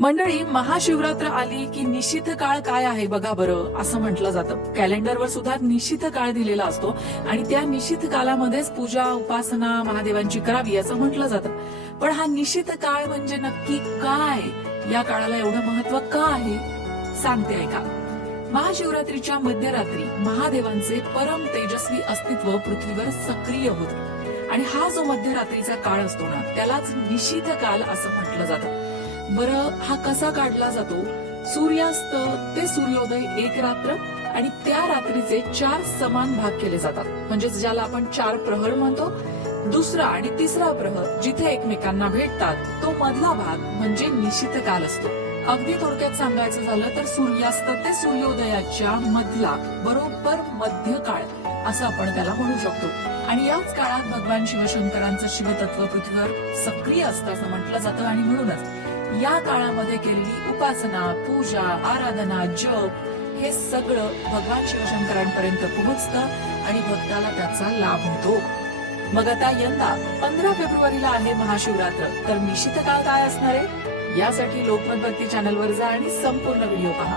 मंडळी, महाशिवरात्र आली की निशिथ काळ काय आहे बघा बरं, असं म्हटलं जातं. कॅलेंडरवर सुद्धा निशिथ काळ दिलेला असतो आणि त्या निशिथ काळामध्येच पूजा उपासना महादेवांची करावी असं म्हटलं जातं. पण हा निशिथ काळ म्हणजे नक्की काय, या काळाला एवढं महत्व का आहे, सांगते ऐका. महाशिवरात्रीच्या मध्यरात्री महादेवांचे परम तेजस्वी अस्तित्व पृथ्वीवर सक्रिय होते आणि हा जो मध्यरात्रीचा काळ असतो ना, त्यालाच निशिथ काल असं म्हटलं जातं. बरं, हा कसा काढला जातो? सूर्यास्त ते सूर्योदय एक रात्र आणि त्या रात्रीचे 4 समान भाग केले जातात, म्हणजेच ज्याला आपण 4 प्रहर म्हणतो. दुसरा आणि तिसरा प्रहर जिथे एकमेकांना भेटतात तो मधला भाग म्हणजे निशिथ काल असतो. अगदी थोडक्यात सांगायचं झालं तर सूर्यास्त ते सूर्योदयाच्या मधला बरोबर मध्य काळ असं आपण त्याला म्हणू शकतो. आणि याच काळात भगवान शिवशंकरांचं शिवतत्व पृथ्वीवर सक्रिय असतं असं म्हटलं जातं आणि म्हणूनच या काळामध्ये केलेली उपासना, पूजा, आराधना, जप हे सगळं भगवान शिवशंकरांपर्यंत पोहोचतं आणि भक्ताला त्याचा लाभ होतो. मग आता यंदा 15 फेब्रुवारीला आहे महाशिवरात्र, तर निशिथ काळ काय असणार आहे? यासाठी लोकमत भक्ती चॅनलवर जा आणि संपूर्ण व्हिडिओ पहा.